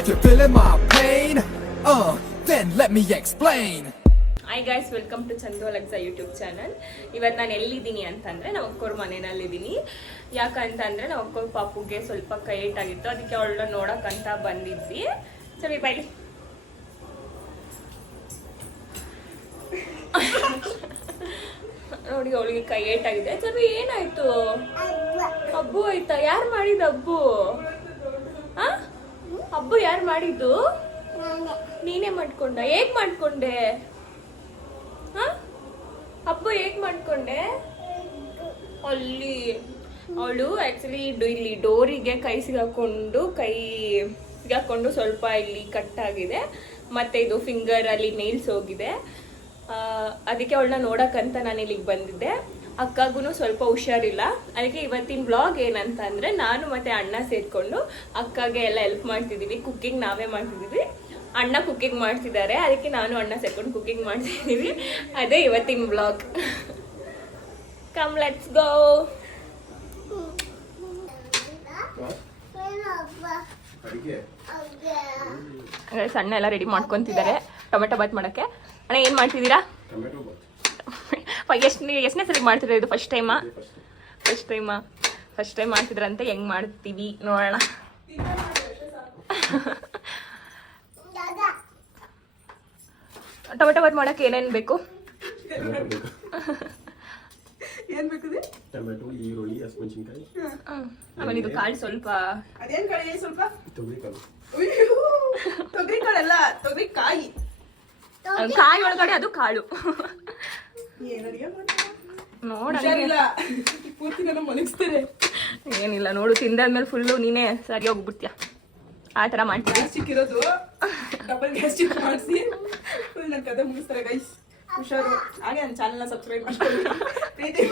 If you're feeling my pain, then let me explain. Hi guys, welcome to Chandu Alexa YouTube channel. ಇವತ್ತು ನಾನು ಎಲ್ಲಿದ್ದೀನಿ ಅಂತಂದರೆ ನಮ್ಮ ಅಕ್ಕೋರ ಮನೆಯಲ್ಲಿದ್ದೀನಿ. ಯಾಕಂತಂದರೆ ನಮ್ಮ ಅಕ್ಕೋರ ಪಾಪುಗೆ ಸ್ವಲ್ಪ ಕೈ ಏಟಾಗಿತ್ತು, ಅದಕ್ಕೆ ಅವಳನ್ನ ನೋಡೋಕ್ಕಂತ ಬಂದಿದ್ವಿ. ಸರಿ ಬೈಲಿ. ನೋಡಿ, ಅವಳಿಗೆ ಕೈ ಏಟಾಗಿದೆ. ಸರಿ, ಏನಾಯ್ತು? ಹಬ್ಬು ಆಯ್ತಾ? ಯಾರು ಮಾಡಿದ್ದು ಹಬ್ಬು? ಹಬ್ಬು ಯಾರು ಮಾಡಿದ್ದು? ನೀನೇ ಮಾಡ್ಕೊಂಡ? ಹೇಗ್ ಮಾಡ್ಕೊಂಡೆ? ಹಬ್ಬ ಹೇಗ್ ಮಾಡ್ಕೊಂಡೆ? ಅಲ್ಲಿ ಅವಳು ಆಕ್ಚುಲಿ ಇಲ್ಲಿ ಡೋರಿಗೆ ಕೈ ಸಿಗಾಕೊಂಡು ಸ್ವಲ್ಪ ಇಲ್ಲಿ ಕಟ್ಟಾಗಿದೆ, ಮತ್ತೆ ಇದು ಫಿಂಗರ್ ಅಲ್ಲಿ ನೇಲ್ಸ್ ಹೋಗಿದೆ. ಅದಕ್ಕೆ ಅವಳನ್ನ ನೋಡಕ್ಕಂತ ನಾನು ಇಲ್ಲಿಗೆ ಬಂದಿದ್ದೆ. ಅಕ್ಕಗೂ ಸ್ವಲ್ಪ ಹುಷಾರಿಲ್ಲ. ಅದಕ್ಕೆ ಇವತ್ತಿನ ಬ್ಲಾಗ್ ಏನಂತ ಅಂದರೆ, ನಾನು ಮತ್ತೆ ಅಣ್ಣ ಸೇರ್ಕೊಂಡು ಅಕ್ಕಗೆ ಎಲ್ಲ ಹೆಲ್ಪ್ ಮಾಡ್ತಿದ್ದೀವಿ. ಕುಕ್ಕಿಂಗ್ ನಾವೇ ಮಾಡ್ತಿದ್ದೀವಿ. ಅಣ್ಣ ಕುಕ್ಕಿಂಗ್ ಮಾಡ್ತಿದ್ದಾರೆ, ಅದಕ್ಕೆ ನಾನು ಅಣ್ಣ ಸೇರ್ಕೊಂಡು ಕುಕ್ಕಿಂಗ್ ಮಾಡ್ತಿದ್ದೀವಿ. ಅದೇ ಇವತ್ತಿನ ಬ್ಲಾಗ್. Come let's go. ಸಣ್ಣ ಎಲ್ಲ ರೆಡಿ ಮಾಡ್ಕೊಂತಿದ್ದಾರೆ ಟೊಮೆಟೊ ಬಾತ್ ಮಾಡಕ್ಕೆ. ಅಣ್ಣ ಏನ್ ಮಾಡ್ತಿದ್ದೀರಾ? ಎಷ್ಟನೇ ಸರಿ ಮಾಡ್ತಿದ್ದೀರಾ? ಇದು ಫಸ್ಟ್ ಟೈಮ್ ಮಾಡ್ತಿದ್ರಂತೆ. ಹೆಂಗ್ ಮಾಡ್ತೀವಿ ನೋಡೋಣ. ಟೊಮೆಟೊ ಬಾತ್ ಮಾಡಕ್ಕೆ ಏನೇನು ಬೇಕು? ಟೊಮೆಟೊ, ಈರುಳ್ಳಿ, ಹಸಿಮೆಣಸಿನಕಾಯಿ, ಆಮೇಲೆ ಇದು ಕಾಳು ಸ್ವಲ್ಪ. ಅದೇನ್ ಕಾಳು? ಸ್ವಲ್ಪ ತೊಗರಿಕಾಳು. ತೊಗರಿಕಾಳಲ್ಲ, ತೊಗರಿಕಾಯಿ. ಕಾಯಿ ಒಳಗಡೆ ಅದು ಕಾಳು. ನೋಡ, ಪೂರ್ತಿ ನನ್ನ ಮಲಗಿಸ್ತಾರೆ. ಏನಿಲ್ಲ ನೋಡು, ತಿಂದಾದ್ಮೇಲೆ ಫುಲ್ಲು ನೀನೇ ಸರಿ ಹೋಗ್ಬಿಡ್ತೀಯ. ಆ ಥರ ಮಾಡ್ತೀವಿ. ಗ್ಯಾಸ್ಟಿಕ್ ಇರೋದು ಡಬಲ್ ಗ್ಯಾಸ್ಟಿಕ್ ಮಾಡಿಸಿ ನನ್ನ ಕತೆ ಮುಗಿಸ್ತಾರೆ ಗೈಸ್. ಹುಷಾರು. ಹಾಗೆ ನನ್ನ ಚಾನಲ್ನ ಸಬ್ಸ್ಕ್ರೈಬ್ ಮಾಡ್ಕೊಳ್ಳಿ. ಪ್ರೀತಿ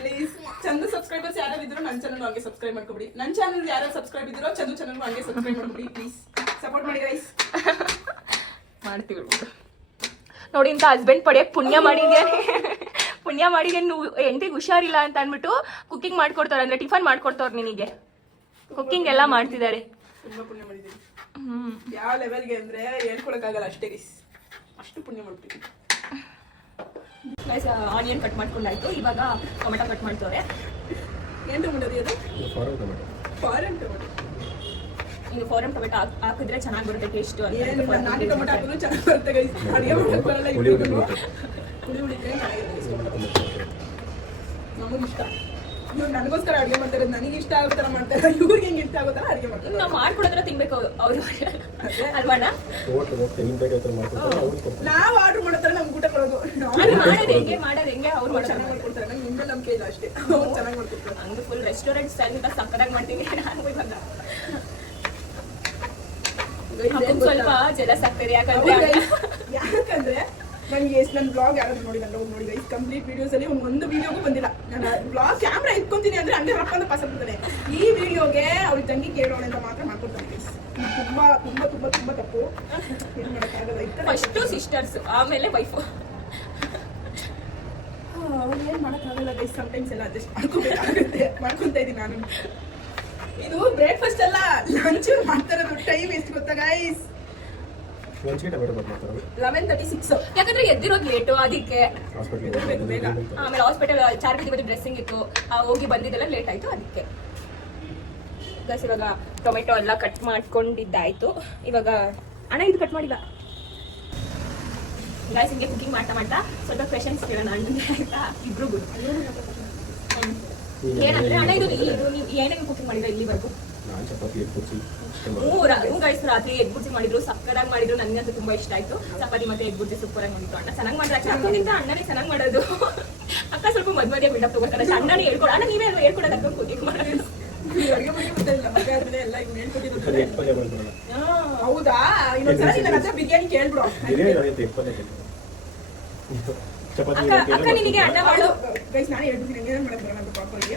ಪ್ಲೀಸ್. ಚಂದು ಸಬ್ಸ್ಕ್ರೈಬರ್ಸ್ ಯಾರು ಇದ್ರು ನನ್ನ ಚಾನಲ್ ಹಂಗೆ ಸಬ್ಸ್ಕ್ರೈಬ್ ಮಾಡ್ಕೊಬಿಡಿ. ನನ್ನ ಚಾನಲ್ ಯಾರು ಸಬ್ಸ್ಕ್ರೈಬ್ ಇದ್ರೋ ಚಂದು ಚಾನಲ್ ಹಂಗೆ ಸಬ್ಸ್ಕ್ರೈಬ್ ಮಾಡ್ಕೊಬಿಡಿ. ಪ್ಲೀಸ್ ಸಪೋರ್ಟ್ ಮಾಡಿ ಗೈಸ್. ಮಾಡ್ತೀವಿ ನೋಡಿ. ಇಂಥ ಹಸ್ಬೆಂಡ್ ಪಡೆಯಕ್ಕೆ ಪುಣ್ಯ ಮಾಡಿದ್ಯಾ ನೀವು. ಹೆಂಡತಿಗೆ ಹುಷಾರಿಲ್ಲ ಅಂತ ಅಂದ್ಬಿಟ್ಟು ಕುಕ್ಕಿಂಗ್ ಮಾಡ್ಕೊಡ್ತಾರೆ, ಅಂದ್ರೆ ಟಿಫನ್ ಮಾಡ್ಕೊಡ್ತವ್ರು ನಿನಗೆ. ಕುಕ್ಕಿಂಗ್ ಎಲ್ಲ ಮಾಡ್ತಿದ್ದಾರೆ. ತುಂಬಾ ಪುಣ್ಯ ಮಾಡಿದ್ದೀನಿ. ಯಾವ ಲೆವೆಲ್ಗೆ ಅಂದ್ರೆ ಹೇಳ್ಕೊಳಕ್ಕಾಗಲ್ಲ, ಅಷ್ಟೇ ಗೈಸ್. ಅಷ್ಟು ಪುಣ್ಯ ಮಾಡ್ತೀವಿ. ಆನಿಯನ್ ಕಟ್ ಮಾಡ್ಕೊಂಡಾಯ್ತು. ಇವಾಗ ಟೊಮೆಟೊ ಕಟ್ ಮಾಡ್ತವ್ರೆ. ಏನ್ ಟೊಮೆಟೊ ಅದು? Foreign tomato. ಈಗ ಫಾರೆನ್ ಟೊಮೆಟೊ ಹಾಕಿದ್ರೆ ಚೆನ್ನಾಗಿ ಬರುತ್ತೆ ಟೇಸ್ಟ್. ನಾಟಿ ಟೊಮೆಟೊ ಹಾಕಿದ್ರು ಚೆನ್ನಾಗಿ ಬರುತ್ತೆ ಗೈಸ್. ಅಡುಗೆ ಮಾಡಕ್ ಬರಲ್ಲ, ಹುಳಿ ನಮಗೆ ಇಷ್ಟ. ಇವ್ರು ನನಗೋಸ್ಕರ ಅಡುಗೆ ಮಾಡ್ತಾರೆ, ನನಗೆ ಇಷ್ಟ ಆಗೋ ಥರ ಮಾಡ್ತಾರೆ. ಇವ್ರಿಗೆ ಹೆಂಗೆ ಇಷ್ಟ ಆಗೋ ಥರ ಅಡುಗೆ ಮಾಡ್ತಾರೆ. ನಾವು ಮಾಡ್ಕೊಡೋದ್ರ ತಿನ್ಬೇಕು ಅವ್ರು ಅಲ್ವಾಣ? ನಾವು ಆರ್ಡರ್ ಮಾಡೋ ಥರ ನಮ್ಗೆ ಊಟ ಕೊಡೋದು. ಮಾಡೋದು ಹೆಂಗೆ ಅವ್ರು ಚೆನ್ನಾಗಿ ಮಾಡ್ಕೊಡ್ತಾರೆ. ನಂಗೆ ನಿಮ್ಗೆ ನಂಬಿಕೆ ಇಲ್ಲ ಅಷ್ಟೇ. ಅವ್ರು ಚೆನ್ನಾಗಿ ಮಾಡ್ಕೊಡ್ತಾರೆ. ನಂದು ಫುಲ್ ರೆಸ್ಟೋರೆಂಟ್ ಸ್ಟೈಲ್ ಇಂದ ಸಕ್ಕದಾಗಿ ಮಾಡ್ತೀನಿ ನಾನು. ಇವಾಗ ಸ್ವಲ್ಪ ಜಲಸ್ ಆಗ್ತದೆ. ಯಾಕಂದ್ರೆ ನನಗೆ ಎಷ್ಟು ನನ್ನ ಬ್ಲಾಗ್ ಯಾರಾದ್ರೂ ನೋಡಿಲ್ಲ ನೋಡಿ ಗೈಸ್. ಕಂಪ್ಲೀಟ್ ವಿಡಿಯೋಸ್ ಅಲ್ಲಿ ಒಂದು ವಿಡಿಯೋಗೂ ಬಂದಿಲ್ಲ. ನಾನು ಬ್ಲಾಗ್ ಕ್ಯಾಮ್ರಾ ಇಟ್ಕೊಂತೀನಿ ಅಂದ್ರೆ ಹಂಗೆ ರೊಕ್ಕ ಪಾಸ್ ಆಗ್ಬಿಡ್ತಾನೆ. ಈ ವಿಡಿಯೋಗೆ ಅವ್ರಿಗೆ ತಂಗಿ ಕೇಳೋಣ ಅಂತ ಮಾತ್ರ ಮಾಡ್ಕೊಡ್ತಾನೆ ಗೈಸ್. ತುಂಬಾ ತುಂಬಾ ತುಂಬಾ ತುಂಬಾ ತಪ್ಪು. ಏನು ಮಾಡೋಕ್ಕಾಗಲ್ಲ. ಫಸ್ಟು ಸಿಸ್ಟರ್ಸ್, ಆಮೇಲೆ ವೈಫು. ಏನು ಮಾಡೋಕ್ಕಾಗಲ್ಲ ಗೈಸ್. ಸಮ್ಟೈಮ್ಸ್ ಎಲ್ಲ ಅಡ್ಜಸ್ಟ್ ಮಾಡ್ಕೊತಾ ಇದ್ದೀನಿ ನಾನು. ಇದು ಬ್ರೇಕ್ಫಾಸ್ಟ್ ಅಲ್ಲ, ಲಂಚ್ ಮಾಡ್ತಾ ಇರೋದು. ಟೈಮ್ ಎಷ್ಟು ಗೊತ್ತಾ ಗೈಸ್? 11:36. ಯಾಕಂದ್ರೆ ಎದ್ದಿರೋದು ಲೇಟು, ಅದಕ್ಕೆ ಬೇಗ. ಆಮೇಲೆ ಹಾಸ್ಪಿಟಲ್ ಚಾರ್ಜ್ ಇವತ್ತು ಡ್ರೆಸ್ಸಿಂಗ್ ಇತ್ತು, ಹೋಗಿ ಬಂದಿದ್ದೆಲ್ಲ ಲೇಟ್ ಆಯ್ತು, ಅದಕ್ಕೆ. ಗಸ್ ಇವಾಗ ಟೊಮೆಟೊ ಎಲ್ಲ ಕಟ್ ಮಾಡ್ಕೊಂಡಿದ್ದಾಯ್ತು. ಇವಾಗ ಅಣ್ಣ ಇದು ಕಟ್ ಮಾಡಿಲ್ಲ ಗೈಸ್. ಹಿಂಗೆ ಕುಕಿಂಗ್ ಮಾಡ್ತಾ ಸ್ವಲ್ಪ ಕ್ವೆಶನ್ಸ್ ಕೇಳೋಣ ಅಣ್ಣಂಗೆ, ಆಯ್ತಾ? ಇಬ್ರಿಗೂ ಏನಂದ್ರೆ, ಅಣ್ಣ ಇದು ನೀವು ಏನೇನು ಕುಕಿಂಗ್ ಮಾಡಿದ್ರೆ ಇಲ್ಲಿವರೆಗೂ? ಗೈಸ್ ರಾತ್ರಿ ಎಗ್ ಬುರ್ಜಿ ಮಾಡಿದ್ರು, ಸಕ್ಕರಾಗಿ ಮಾಡಿದ್ರು. ನನಗಂತೂ ತುಂಬಾ ಇಷ್ಟ ಆಯ್ತು. ಚಪಾತಿ ಮತ್ತೆ ಎಗ್ ಬುರ್ಜಿ ಸೂಪರ್ ಆಗಿ ಮಾಡಿದ್ರು. ಅಣ್ಣ ಚೆನ್ನಾಗಿ ಮಾಡಿದ್ರೆ ಅಣ್ಣನೇ ಚೆನ್ನಾಗಿ ಮಾಡೋದು. ಅಕ್ಕ ಸ್ವಲ್ಪ ಮಧ್ಯ ಬಿಲ್ಡಪ್ ತಗೋತಾರೆ. ಅಣ್ಣನೇ ಹೇಳ್ಕೊಡ. ಅಣ್ಣ ನೀವೇ ಹೇಳ್ಕೊಡೋದು ಅಕ್ಕ ಕುಕಿಂಗ್ ಮಾಡೋದು. ಹೌದಾ? ಇನ್ನೊಂದ್ಸಲ ನನ್ನ ಹತ್ರ ಬಿರಿಯಾನಿ ಕೇಳ್ಬಿಡು. ಅಕ್ಕ ನಿನಗೆ ಅಣ್ಣ ಮಾಡು ಗೈಸ್. ನಾನು ಹೇಳ್ಬಿಡ್ತೀನಿ ಏನೇನು ಮಾಡಕ್ ಬರೋಣ ಅಂತ. ಪಾಪರಿಗೆ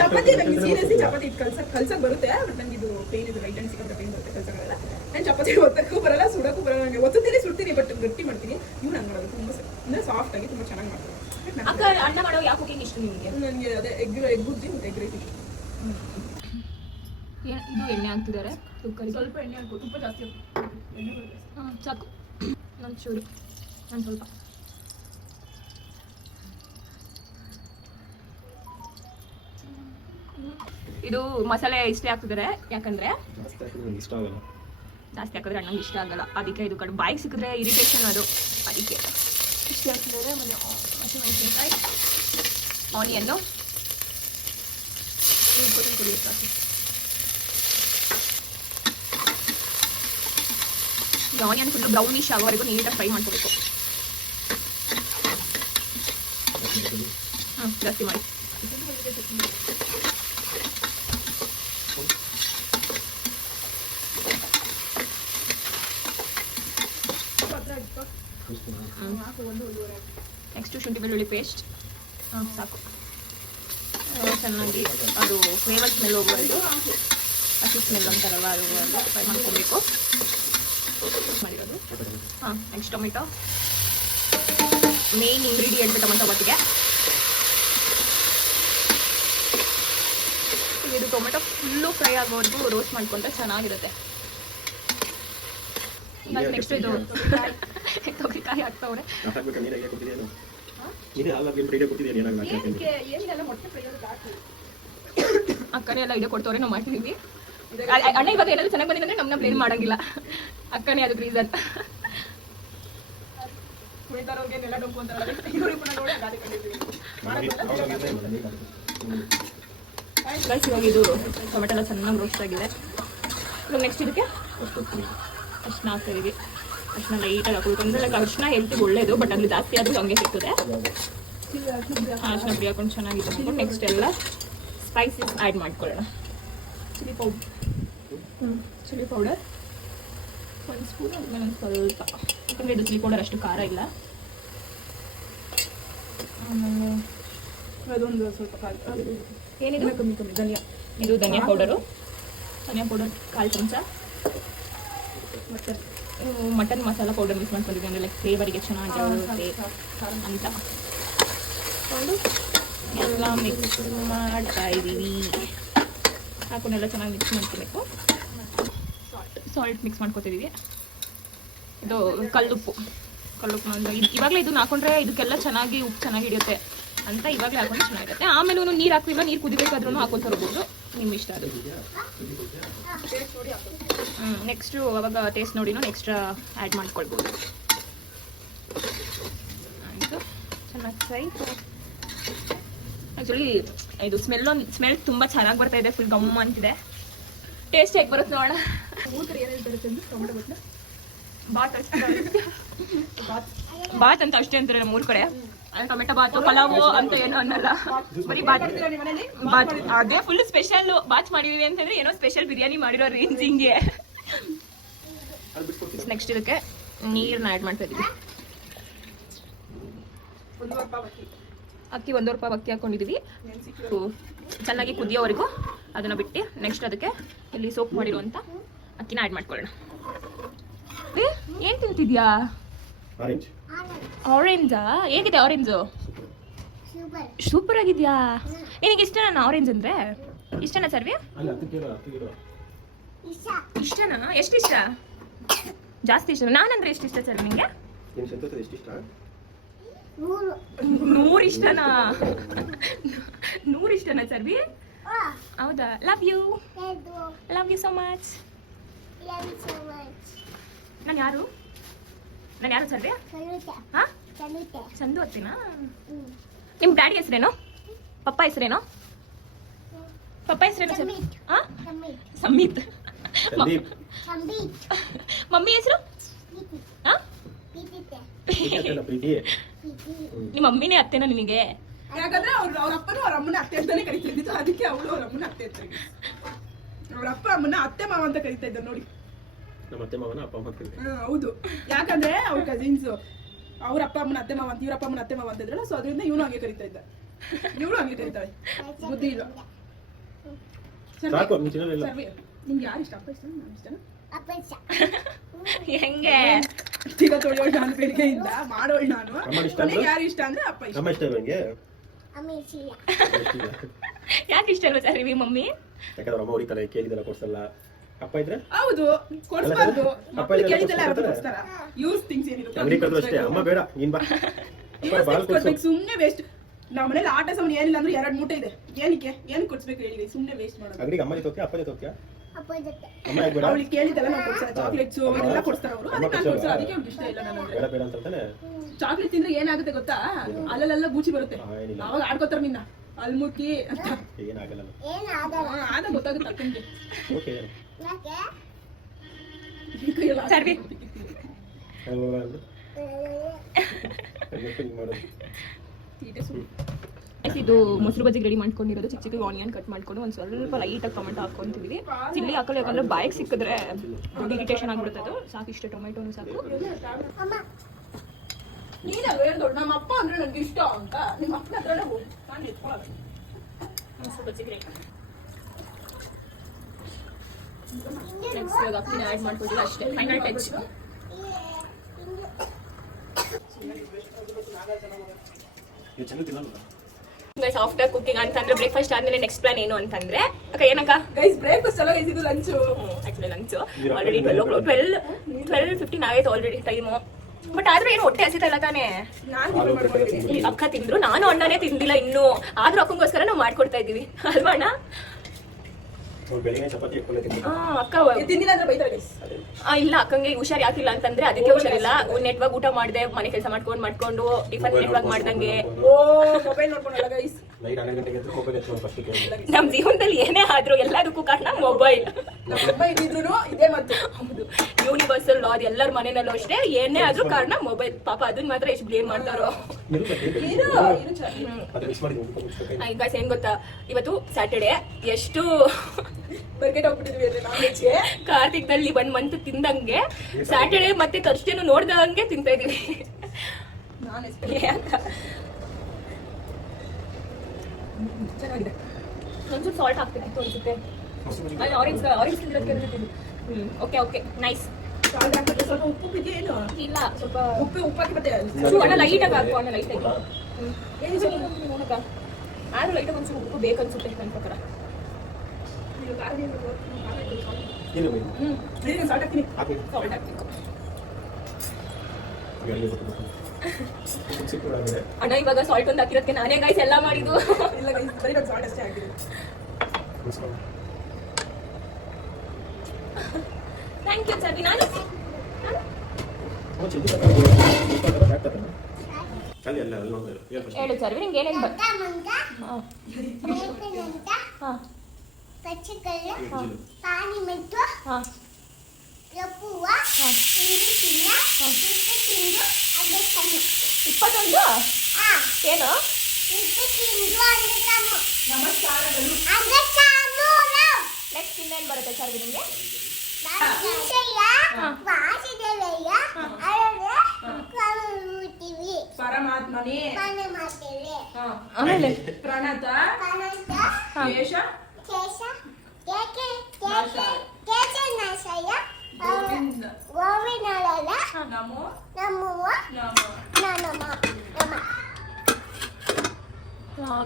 ಚಪಾತಿ ನಂಗೆ ಸೀರಿಯಸ್ಲಿ ಚಪಾತಿ ಕಲ್ಸಕ್ ಬರುತ್ತೆ. ಬಟ್ ನಂಗೆ ಇದು ಪೇನ್ ಇದು ರೈಟ್ ಹ್ಯಾಂಡ್ ಸಿಕ್ಕಾಪಟ್ಟೆ ಪೇನ್ ಬರುತ್ತೆ ಕಲ್ಸಕ್ಕಾಗಲ್ಲ. ನಾನು ಚಪಾತಿ ಒತ್ತಕ್ಕೂ ಬರಲ್ಲ, ಸುಡಕ್ಕೂ ಬರಲ್ಲ. ನನಗೆ ಒತ್ತುತ್ತೀನಿ, ಸುಡ್ತೀನಿ, ಬಟ್ ಗಟ್ಟಿ ಮಾಡ್ತೀನಿ. ಇವ್ನು ಹಂಗೆ ಮಾಡೋದು ತುಂಬ ಅಂದರೆ ಸಾಫ್ಟ್ ಆಗಿ ತುಂಬ ಚೆನ್ನಾಗಿ ಮಾಡ್ತಾರೆ. ಅಕ್ಕ ಅಣ್ಣ ಮಾಡೋ ಯಾವ ಕುಕಿಂಗ್ ಇಷ್ಟ ನಿಮಗೆ? ನನಗೆ ಅದೇ ಎಗ್ ಬುರ್ಜಿ ಮತ್ತು ಎಗ್ ರೈಸ್ ಇಷ್ಟ. ಇದು ಎಣ್ಣೆ ಹಾಕ್ತಿದ್ದಾರೆ ಕುಕ್ಕರಿಗೆ. ಸ್ವಲ್ಪ ಎಣ್ಣೆ ಹಾಕು, ತುಪ್ಪ ಜಾಸ್ತಿ ಹಾಕು. ಎಣ್ಣೆ ಬರುತ್ತೆ. ಹಾಂ ಸಾಕು, ನಾನು ಚೂರು, ನಾನು ಸ್ವಲ್ಪ. ಇದು ಮಸಾಲೆ ಇಷ್ಟೇ ಹಾಕ್ತಿದ್ದಾರೆ, ಯಾಕಂದ್ರೆ ಇಷ್ಟ ಆಗಲ್ಲ. ಜಾಸ್ತಿ ಹಾಕಿದ್ರೆ ಅಣ್ಣಂಗೆ ಇಷ್ಟ ಆಗಲ್ಲ, ಅದಕ್ಕೆ ಇದು ಕಡೆ ಬಾಯಿಗೆ ಸಿಕ್ಕಿದ್ರೆ ಇರಿಟೇಷನ್ ಅದು, ಅದಕ್ಕೆ ಇಷ್ಟೇ ಹಾಕ್ತಿದ್ದಾರೆ. ಆಮೇಲೆ ಹಸಿಮೆಣಸಿನ್ಕಾಯಿ, ಆನಿಯನ್ನು ಕುಡಿಯುತ್ತೆ. ಈ ಆನಿಯನ್ ಫುಲ್ಲು ಬ್ರೌನಿಶ್ ಆಗೋವರೆಗೂ ನೀಟಾಗಿ ಫ್ರೈ ಮಾಡ್ಕೋಬೇಕು. ಹಾಂ ಜಾಸ್ತಿ ಮಾಡಿ. ನೆಕ್ಸ್ಟು ಶುಂಠಿ ಬೆಳ್ಳುಳ್ಳಿ ಪೇಸ್ಟ್. ಹಾಂ ಸಾಕು, ಚೆನ್ನಾಗಿ ಅದು ಫ್ಲೇವರ್ ಸ್ಮೆಲ್ ಹೋಗೋದು, ಹಸಿ ಸ್ಮೆಲ್ ಅಂತಾರಲ್ಲ ಅದು ಫ್ರೈ ಮಾಡ್ಕೊಬೇಕು ಮಾಡಿರೋದು. ಹಾಂ next tomato, main ingredient tomato ಬಾತಿಗೆ. ಇದು ಟೊಮೆಟೊ ಫುಲ್ಲು ಫ್ರೈ ಆಗೋವರೆಗೂ ರೋಸ್ಟ್ ಮಾಡ್ಕೊಂಡ್ರೆ ಚೆನ್ನಾಗಿರುತ್ತೆ. ನೆಕ್ಸ್ಟ್ ಇದು ತೊಗರಿಕಾಯಿ ಹಾಕ್ತವ್ರೆ. ಅಕ್ಕನೇ ಎಲ್ಲ ಇದೆ ಕೊಡ್ತವ್ರೆ, ನಾವು ಮಾಡ್ತಿದೀವಿ. ಅಣ್ಣ ಇವಾಗ ಏನಾದ್ರು ಚೆನ್ನಾಗಿ ಬಂದಿದೆ ಅಂದ್ರೆ ನಮ್ಮನ್ನ ಬ್ಲೇಮ್ ಮಾಡಂಗಿಲ್ಲ, ಅಕ್ಕನೇ ಅದಕ್ಕೆ ರೀಸನ್. ಇವಾಗ ಇದು ಟೊಮೆಟೊ ಎಲ್ಲ ಚೆನ್ನಾಗಿ ರೋಸ್ಟ್ ಆಗಿದೆ. ಇವಾಗ ನೆಕ್ಸ್ಟ್ ಇದಕ್ಕೆ ಅರ್ಶಿನ ಹಾಕ್ತಿದೀವಿ. ಅರ್ಶಿನ ಲೈಟಾಗಿ ಹಾಕೋಬೇಕು, ಅಂದರೆ ಅರ್ಶಿನ ಹೆಲ್ತಿಗೆ ಒಳ್ಳೇದು, ಬಟ್ ಅಲ್ಲಿ ಜಾಸ್ತಿ ಆದರೂ ಹಂಗೆ ಸಿಗ್ತದೆ. ಅರ್ಶಿನ ಪುಡಿ ಹಾಕೊಂಡು ಚೆನ್ನಾಗಿದೆ ಅಂದ್ಕೊಂಡು ನೆಕ್ಸ್ಟ್ ಎಲ್ಲ ಸ್ಪೈಸಸ್ ಆ್ಯಡ್ ಮಾಡ್ಕೊಳ್ಳೋಣ. ಚಿಲ್ಲಿ ಪೌಡರ್ 1 ಸ್ಪೂನ್, ಆಮೇಲೆ ಒಂದು ಸ್ವಲ್ಪ, ಯಾಕಂದರೆ ಇದು ಚಿಲ್ಲಿ ಪೌಡರ್ ಅಷ್ಟು ಖಾರ ಇಲ್ಲ. ಆಮೇಲೆ ಅದೊಂದು ಸ್ವಲ್ಪ ಏನಿದೆ ಕಮ್ಮಿ ಧನಿಯಾ, ಇದು ಧನಿಯಾ ಪೌಡರ್ 1 ಚಮಚ. ಮತ್ತೆ ಮಟನ್ ಮಸಾಲ ಪೌಡರ್ ಮಿಕ್ಸ್ ಮಾಡ್ಕೊಂಡಿದ್ದೀವಿ, ಅಂದರೆ ಲೈಕ್ ಫ್ಲೇವರಿಗೆ ಚೆನ್ನಾಗಿರುತ್ತೆ ಅಂತ ಕೊಂಡು ಎಲ್ಲ ಮಿಕ್ಸ್ ಮಾಡ್ತಾ ಇದ್ದೀವಿ. ಹಾಕೊಂಡೆಲ್ಲ ಚೆನ್ನಾಗಿ ಮಿಕ್ಸ್ ಮಾಡ್ಕೋಬೇಕು. ಸಾಲ್ಟ್ ಮಿಕ್ಸ್ ಮಾಡ್ಕೊತಿದ್ದೀವಿ. ಇದು ಕಲ್ಲುಪ್ಪು ಅಂದರೆ ಇವಾಗಲೇ ಇದನ್ನ ಹಾಕೊಂಡ್ರೆ ಇದಕ್ಕೆಲ್ಲ ಚೆನ್ನಾಗಿ ಉಪ್ಪು ಚೆನ್ನಾಗಿ ಹಿಡಿಯುತ್ತೆ ಅಂತ ಇವಾಗಲೇ ಹಾಕೊಂಡ್ರೆ ಚೆನ್ನಾಗಿರುತ್ತೆ. ಆಮೇಲೆ ನೀರು ಹಾಕಿಲ್ಲ, ನೀರು ಕುದಿಬೇಕಾದ್ರೂ ಹಾಕೊತ ಇರ್ಬೋದು, ನಿಮ್ಮ ಇಷ್ಟ ಅದು. ನೆಕ್ಸ್ಟು ಅವಾಗ ಟೇಸ್ಟ್ ನೋಡಿನೂ ಎಕ್ಸ್ಟ್ರಾ ಆ್ಯಡ್ ಮಾಡ್ಕೊಳ್ಬೋದು. ಆಯಿತು, ಚೆನ್ನಾಗಿ ಫ್ರೈ. ಆ್ಯಕ್ಚುಲಿ ಇದು ಸ್ಮೆಲ್ ತುಂಬ ಚೆನ್ನಾಗಿ ಬರ್ತಾ ಇದೆ, ಫುಲ್ ಗಮ್ಮ ಅಂತಿದೆ. ಟೇಸ್ಟ್ ಹೇಗೆ ಬರುತ್ತೆ ನೋಡೋಣ. ಏನೇನು ಬರುತ್ತೆ ಅಂದ್ರೆ ಟೊಮೆಟೊ ಬಟ್ಟೆ ಬಾತ್ ಅಂತ ಅಷ್ಟೇ ಅಂತಾರೆ ನಮ್ಮ ಊರ್ ಕಡೆ. ಟೊಮೆಟೊ ಬಾತು, ಪಲಾವು ಅಂತ ಏನು ಅನ್ನಲ್ಲ, ಬರೀ ಬಾತ್. ಅದೇ ಫುಲ್ ಸ್ಪೆಷಲ್ ಬಾತ್ ಮಾಡಿದೀವಿ ಅಂತಂದ್ರೆ ಏನೋ ಸ್ಪೆಷಲ್ ಬಿರಿಯಾನಿ ಮಾಡಿರೋ ರೇಂಜಿಂಗೆ. ನೆಕ್ಸ್ಟ್ ಇದಕ್ಕೆ ನೀರನ್ನ ಆ್ಯಡ್ ಮಾಡ್ತಾ ಇದೀವಿ. ಅಕ್ಕಿ 1 ರೂಪಾಯಿ ಅಕ್ಕಿ ಹಾಕೊಂಡಿದೀವಿ. ಚೆನ್ನಾಗಿ ಕುದಿಯೋವರೆಗೂ ಅದನ್ನ ಬಿಟ್ಟು ನೆಕ್ಸ್ಟ್ ಅದಕ್ಕೆ ಇಲ್ಲಿ ಸೋಪ್ ಮಾಡಿರುವಂತ ಅಕ್ಕಿನ ಆ್ಯಡ್ ಮಾಡ್ಕೊಳ್ಳೋಣ. ಏನ್ ತಿಂತಿದ್ಯಾ? ಆರೆಂಜಾ? ಹೇಗಿದೆ ಆರೆಂಜು? ಸೂಪರ್ ಆಗಿದ್ಯಾ? ನಿನಗೆ ಇಷ್ಟನಾ ಆರೆಂಜ್ ಅಂದ್ರೆ? ಇಷ್ಟನಾ ಸರ್ವಿ? ಇಷ್ಟನಾ? ಎಷ್ಟು ಇಷ್ಟ? ಜಾಸ್ತಿ ಇಷ್ಟ. ನಾನಂದ್ರೆ ಎಷ್ಟು ಇಷ್ಟ ಸರ್ ನಿಂಗೆ? 100 ಇಷ್ಟನಾ? 100 ಇಷ್ಟನಾ ಸರ್ವಿ? ಹೌದಾ? Love you so much. ನಾನು ಯಾರು ಸರ್ವಿ? ಹಾ, ಚಂದು ಅತ್ತಿನಾ? ನಿಮ್ಮ ಡ್ಯಾಡಿ ಹೆಸರೇನು? ಪಪ್ಪ ಹೆಸರೇನು? ಸರ್? ಹಾ, ಸಂಬೀತ್. ಮಮ್ಮಿ ಹೆಸರು? ಹಾ, ನಿಮ್ಮ ಮಮ್ಮಿನೇ ಅತ್ತೆನಾ ನಿನಗೆ? ಯಾಕಂದ್ರೆ ಅವ್ರ ಅಪ್ಪನು ಅವ್ರ ಅಮ್ಮನ ಅತ್ತೆ ಅಂತಾನೆ ಕರಿತಾ ಇದ್ದಿದ್ದು, ಅದಕ್ಕೆ ಅವಳು ಅವ್ರ ಅಮ್ಮನ ಅತ್ತೆ ಅಂತ. ಅವ್ರ ಅಪ್ಪ ಅಮ್ಮನ ಅತ್ತೆ ಮಾವ ಅಂತ ಕರಿತಾ ಇದ್ದ ನೋಡಿ. ಹೌದು, ಯಾಕಂದ್ರೆ ಅವ್ರ ಕಸಿನ್ಸ್ ಅವ್ರ ಅಪ್ಪ ಅಮ್ಮನ ಅತ್ತೆ ಮಾವ ಅಂತ, ಇವ್ರ ಅಪ್ಪ ಅಮ್ಮನ ಅತ್ತೆ ಮಾವ ಅಂತ ಇದ್ರಲ್ಲ, ಸೊ ಅದರಿಂದ ಇವನು ಹಂಗೆ ಕರಿತಾ ಇದ್ದ, ಇವಳು ಹಂಗೆ ಕರಿತಾಳೆ. ಬುದ್ಧಿ ಇಲ್ಲ. ನಿಮ್ಗೆ ಯಾರು ಇಷ್ಟ? ಅಪ್ಪ ಇಷ್ಟ? ನಾನು ಇಷ್ಟನಾ? ಹೆಂಗೆ ಈಗ ತೊಳೆಯೋಳು ನಾನು ಬೆಳಿಗ್ಗೆಯಿಂದ ಮಾಡೋಳು ನಾನು. ಯಾರು ಇಷ್ಟ ಅಂದ್ರೆ ಅಪ್ಪ ಇಷ್ಟ. ಯಾಕೆ ಇಷ್ಟ ಅಲ್ವಾ ಸರ್ ನಿಮಗೆ ಮಮ್ಮಿ? ಯಾಕಂದ್ರೆ ಅಮ್ಮ ಹೊಡಿತಾರೆ, ಕೇಳಿದೆಲ್ಲ ಕೊಡ್ಸಲ್ಲ. ಅಪ್ಪ ಇದ್ರೆ ಹೌದು ಕೊಡ್ಸ್ಬಾರ್ದು. ಮಕ್ಕಳು ಕೇಳಿದ್ದೆಲ್ಲ ಯಾರು ಕೊಡ್ತಾರ? ಯೂಸ್ ಥಿಂಗ್ಸ್ ಏನಿರುತ್ತೆ ಅಂಗಡಿ ಕಳ್ದು ಅಷ್ಟೇ. ಅಮ್ಮ ಬೇಡ ನೀನ್ ಬಾ. ಅಪ್ಪ ಬಾಲ್ ಕೊಡ್ಸು. ಸುಮ್ನೆ ವೇಸ್ಟ್. ನಮ್ಮ ಮನೇಲಿ ಆಟ ಸಾಮಾನು ಏನಿಲ್ಲ ಅಂದ್ರೆ 2 ಮೂಟೆ ಇದೆ. ಏನಕ್ಕೆ ಕೊಡ್ಸ್ಬೇಕು ಹೇಳಿ? ಸುಮ್ನೆ ವೇಸ್ಟ್ ಮಾಡೋದು. ಅಂಗಡಿಗೆ ಅಮ್ಮ ಜೊತೆ ಹೋಗ್ತೀಯಾ ಅಪ್ಪ ಜೊತೆ ಹೋಗ್ತೀಯಾ? ಅಮ್ಮ ಯಾಕೆ ಬೇಡ? ಅವಳಿಗೆ ಕೇಳಿದ್ದೆಲ್ಲ ನಾವು ಕೊಡ್ತಾರೆ. ಚಾಕ್ಲೇಟ್ಸ್ ಎಲ್ಲ ಕೊಡ್ತಾರೆ ಅವರು. ಅದಕ್ಕೆ ನಾನು ಕೊಡ್ಸಲ್ಲ. ಅದಕ್ಕೆ ಅವ್ರಿಗೆ ಇಷ್ಟ ಇಲ್ಲ ನನಗೆ. ಬೇಡ ಬೇಡ ಅಂತಾನೆ. ಚಾಕ್ಲೇಟ್ ತಿಂದ್ರೆ ಏನಾಗುತ್ತೆ ಗೊತ್ತಾ? ಅಲ್ಲೆಲ್ಲ ಬೂಚಿ ಬರುತ್ತೆ. ಅವಾಗ ಆಡ್ಕೋತಾರ ನಿನ್ನ ಅಲ್ಮುಕ್ಕಿ ಅಂತ. ಏನಾಗಲ್ಲ. ಆಗ ಗೊತ್ತಾಗುತ್ತೆ ಅಕ್ಕಂಗೆ. ಓಕೆ ಸರ್ವಿ ಇದು ಮೊಸರು ಬಜ್ಜಿಗೆ ರೆಡಿ ಮಾಡ್ಕೊಂಡಿರೋದು. ಚಿಕ್ಕ ಚಿಕ್ಕ ಆನಿಯನ್ ಕಟ್ ಮಾಡ್ಕೊಂಡು ಒಂದು ಸ್ವಲ್ಪ ಲೈಟಾಗಿ ಟೊಮೆಟೊ ಹಾಕೊಂತೀವಿ. ಚಿಲ್ಲಿ ಹಾಕಲ್ಲ, ಯಾಕಂದ್ರೆ ಬಾಯಿಗೆ ಸಿಕ್ಕಿದ್ರೆ ಇರಿಟೇಷನ್ ಆಗ್ಬಿಡುತ್ತೆ. ಅದು ಸಾಕು, ಇಷ್ಟೇ ಟೊಮೆಟೊನು ಸಾಕು. ನೀನಲ್ಲ ಹೇಳ್ದೋಳು ನಮ್ಮ ಅಪ್ಪ ಅಂದ್ರೆ ನನಗೆ ಇಷ್ಟ ಅಂತ. ನಿಮ್ಮ ಅಪ್ಪನ ಹತ್ರನೇ ಹೋಗಿ ನಾನು ಎತ್ಕೊಳ್ಳೋದು. ಮೊಸರು ಬಜ್ಜಿಗೆ ರೆಡಿ. ನೆಕ್ಸ್ಟ್ ಇವಾಗ ಅಪ್ಪಿನ ಆ್ಯಡ್ ಮಾಡ್ಕೊಟ್ಟಿಲ್ಲ, ಅಷ್ಟೇ final touch. Guys after cooking ಅಂತಂದ್ರೆ ಬ್ರೇಕ್ಫಾಸ್ಟ್ ಆದ್ಮೇಲೆ ನೆಕ್ಸ್ಟ್ ಪ್ಲಾನ್ ಏನು ಅಂತಂದ್ರೆ ಅಕ್ಕ ಏನಕ್ಕ ಗೈಸ್ ಬ್ರೇಕ್ಫಾಸ್ಟ್ ಅಲ್ಲ ಗೈಸ್, ಇದು ಲಂಚ್. ಆಕ್ಚುಲಿ ಲಂಚ್ ಆಲ್ರೆಡಿ 12:15 ಆಗೈತೆ ಆಲ್ರೆಡಿ ಟೈಮು. ಬಟ್ ಆದ್ರೂ ಏನು ಹೊಟ್ಟೆ ಹಸಿತಾ ಇಲ್ಲ ತಾನೇ. ಇಲ್ಲಿ ಅಕ್ಕ ತಿಂದ್ರು, ನಾನು ಅಣ್ಣನೇ ತಿಂದಿಲ್ಲ ಇನ್ನೂ. ಆದ್ರೂ ಅಕ್ಕಂಗೋಸ್ಕರ ನಾವು ಮಾಡ್ಕೊಡ್ತಾ ಇದೀವಿ ಅಲ್ವಾ ಅಣ್ಣ? ಅಕ್ಕ ತಿಂದಿಲ್ಲ ಅಂದ್ರೆ ಬೈತಾರೆ ಗೈಸ್. ಇಲ್ಲ ಅಕ್ಕಂಗೆ ಹುಷಾರ್ ಯಾಕಿಲ್ಲ ಅಂತಂದ್ರೆ ಅದಕ್ಕೆ ಹುಷಾರಿಲ್ಲ. ನೆಟ್ವಾಗ ಊಟ ಮಾಡಿದೆ, ಮನೆ ಕೆಲಸ ಮಾಡ್ಕೊಂಡು ಟಿಫನ್ ನೆಟ್ವಾಗ ಮಾಡ್ದಂಗೆ. ಮೊಬೈಲ್ ನೋಡ್ಕೊಂಡಲ್ಲ ಗೈಸ್. ನಮ್ ಜೀವನದಲ್ಲಿ ಏನೇ ಆದ್ರೂ ಎಲ್ಲದಕ್ಕೂ ಕಾರಣ ಮೊಬೈಲ್. ಇದೇ ಮತ್ತು ಯೂನಿವರ್ಸಲ್ ಲಾ, ಎಲ್ಲರ ಮನೆಯಲ್ಲೂ ಅಷ್ಟೇ. ಏನೇ ಆದ್ರೂ ಕಾರಣ ಮೊಬೈಲ್. ಪಾಪ ಅದನ್ನ ಮಾತ್ರ ಎಷ್ಟು ಬ್ಲೇಮ್ ಮಾಡ್ತಾರೋ. ಗೈಸ್ ಏನ್ ಗೊತ್ತಾ, ಇವತ್ತು ಸ್ಯಾಟರ್ಡೆ. ಎಷ್ಟು ಕಾರ್ತಿಕ್ದಲ್ಲಿ 1 ಮಂತ್ ತಿಂದಂಗೆ ಸ್ಯಾಟರ್ಡೆ ಮತ್ತೆ ಥರ್ಸ್ಡೇನು ನೋಡ್ದಂಗೆ ತಿಂತಾ ಇದೀವಿ. ಚೆನ್ನಾಗಿದೆ. ಒಂಚೂರು ಸಾಲ್ಟ್ ಹಾಕ್ತೀನಿ ಅನ್ಸುತ್ತೆ. ಆರೆಂಜ್ ತಿಂದಿರೋದಕ್ಕೆ. Okay nice. ಸ್ವಲ್ಪ ಉಪ್ಪು ಇದೆಯೇನು? ಇಲ್ಲ, ಸ್ವಲ್ಪ ಉಪ್ಪಾಕಿ ಮತ್ತೆ ಅಣ್ಣ ಲೈಟಾಗಿ ಹಾಕು. ಅಣ್ಣ ಲೈಟಾಗಿ ನೋಡಕ್ಕ. ಆದ್ರೂ ಲೈಟಾಗಿ ಒಂಚೂರು ಉಪ್ಪು ಬೇಕನ್ಸುತ್ತೆ ನನ್ನ ಪ್ರಕಾರ. ಸಾಲ್ಟ್ ಹಾಕ್ತೀನಿ. ಸಾಲ್ಟ್ ಹಾಕ್ಬೇಕು ಅಣ್ಣ. ಇವಾಗ ಸಾಲ್ಟ್ ಒಂದು ಹಾಕಿರೋದಕ್ಕೆ ನಾನೇ ಗೈಸ್ ಎಲ್ಲ ಮಾಡಿದ್ದು. ಇಲ್ಲ ಗೈಸ್, ಬರೀ ನಾನು ಸಾಲ್ಟ್ ಅಷ್ಟೇ ಹಾಕಿದ್ದೀನಿ. Thank you sir. ನಾನು ಹೇಳು ಸರ್, ನಿಂಗೆ ಏನೇನು ಇಪ್ಪತ್ತೊಂದು ಏನು ನೆಕ್ಸ್ಟ್ ಇನ್ನೇನು ಬರುತ್ತೆ ಸರ್ ನಿಮಗೆ? ಪರಮಾತ್ಮನೇ ಆಮೇಲೆ ಪ್ರಣತ ಕೇಶ ನಮೋ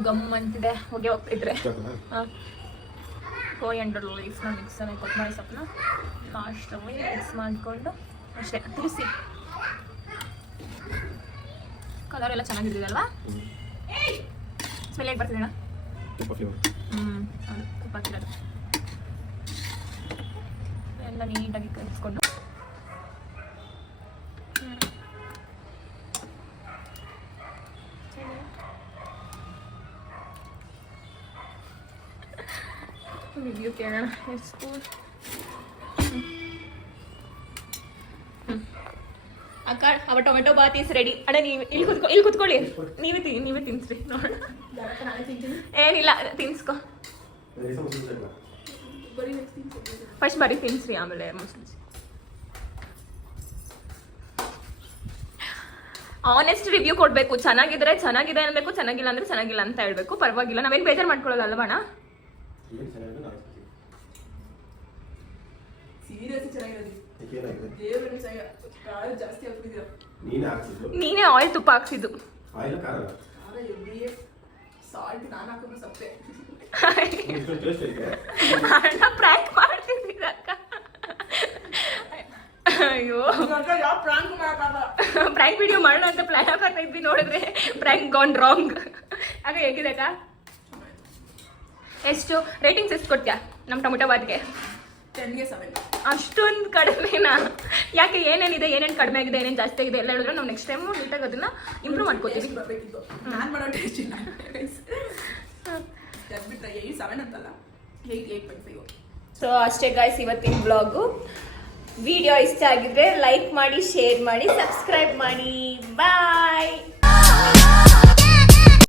ಗಮ್ ಅಂತಿದೆ. ಹೋಗಿ ಹೋಗ್ತಿದ್ರೆ ಕೊರಿಯಂಡರ್ ಲೀಫ್ನ ಮಿಕ್ಸನ್ನು ಕೊತ್ತಂಬರಿ ಸೊಪ್ಪನ್ನ ಲಾಸ್ಟ್ ಮಿಕ್ಸ್ ಮಾಡಿಕೊಂಡು ಅಷ್ಟೇ ತಿರ್ಸಿ. ಕಲರ್ ಎಲ್ಲ ಚೆನ್ನಾಗಿದೆಯಲ್ವಾ? ಸ್ಮೆಲ್ ಹೇಗೆ ಬರ್ತಿದೆ ಅಣ್ಣ? ಹೌದು, ತುಪ್ಪ ಹಾಕಿರೋದು ಎಲ್ಲ ನೀಟಾಗಿ ಕಲಿಸ್ಕೊಂಡು ರಿವ್ಯೂ ಕೇಳೋಣ. ಎಷ್ಟು ಅಕ್ಕ ಅವ ಟೊಮೆಟೊ ಬಾತ್ ಈಸ್ ರೆಡಿ. ಅಣ್ಣ ನೀವು ಇಲ್ಲಿ ಕುತ್ಕೊಳ್ಳಿ. ನೀವೇ ತಿನ್ಸ್ರಿ ನೋಡೋಣ. ಏನಿಲ್ಲ, ತಿನ್ಸ್ಕೊ ಫಸ್ಟ್. ಬರೀ ತಿನ್ಸ್ರಿ, ಆಮೇಲೆ ಮುಸ್ಲಿಮ್ಸ್. ಆನೆಸ್ಟ್ ರಿವ್ಯೂ ಕೊಡಬೇಕು. ಚೆನ್ನಾಗಿದ್ರೆ ಚೆನ್ನಾಗಿದೆ ಅನ್ಬೇಕು, ಚೆನ್ನಾಗಿಲ್ಲ ಅಂದ್ರೆ ಚೆನ್ನಾಗಿಲ್ಲ ಅಂತ ಹೇಳ್ಬೇಕು. ಪರವಾಗಿಲ್ಲ, ನಾವೇನು ಬೇಜಾರು ಮಾಡ್ಕೊಳ್ಳೋಲ್ಲ ಅಲ್ವಾ ಅಣ್ಣ? ನೀನೇ ಆಯಿಲ್ ತುಪ್ಪ ಹಾಕ್ಸಿದ್ದು. ಸಾಲ್ಟ್ ನಾನು ಹಾಕಿದ್ರು ಸಪ್ಪೆ. ಇಷ್ಟೊಂದು ಟೇಸ್ಟ್ ಐತೆ. ಅಣ್ಣ ಪ್ರ್ಯಾಂಕ್ ಮಾಡ್ತಿದ್ದೀರ ಅಕ್ಕ. ಅಯ್ಯೋ ಯಾವ ಪ್ರಾಂಕ್ ಮಾಡಕ್ಕಾಗಲ್ಲ. ಪ್ರ್ಯಾಂಕ್ ವಿಡಿಯೋ ಮಾಡೋಣ ಅಂತ ಪ್ಲಾನ್ ಆಗ್ತಾ ಇದ್ವಿ, ನೋಡಿದ್ರೆ ಪ್ರ್ಯಾಂಕ್ ಗಾನ್ ರಾಂಗ್. ಆಗ ಹೇಗಿದೆ ಅಕ್ಕ? ಎಷ್ಟು ರೇಟಿಂಗ್ಸ್ ಎಷ್ಟು ಕೊಡ್ತೀಯಾ ನಮ್ಮ ಟೊಮೆಟೊ ಬಾತ್ಗೆ? 10ಗೆ 7. ಅಷ್ಟೊಂದು ಕಡಿಮೆನಾ? ಯಾಕೆ ಏನೇನಿದೆ, ಏನೇನು ಕಡಿಮೆ ಆಗಿದೆ, ಏನೇನು ಜಾಸ್ತಿ ಆಗಿದೆ ಎಲ್ಲ ಹೇಳಿದ್ರೆ ನಾವು ನೆಕ್ಸ್ಟ್ ಟೈಮ್ ನೀಟಾಗಿ ಅದನ್ನ ಇಂಪ್ರೂವ್ ಮಾಡ್ಕೋತೀವಿ. ಬರ್ಬೇಕಿತ್ತು. ನಾನು ಮಾಡೋ ಟೇಸ್ಟ್ ಇಲ್ಲ. ಬಿಟ್ರೆ 7 ಅಂತಲ್ಲ, 8.5. ಸೊ ಅಷ್ಟೇ ಗಾಯ್ಸ್ ಇವತ್ತಿನ ಬ್ಲಾಗು. ವಿಡಿಯೋ ಇಷ್ಟ ಆಗಿದ್ರೆ ಲೈಕ್ ಮಾಡಿ, ಶೇರ್ ಮಾಡಿ, ಸಬ್ಸ್ಕ್ರೈಬ್ ಮಾಡಿ. ಬಾಯ್.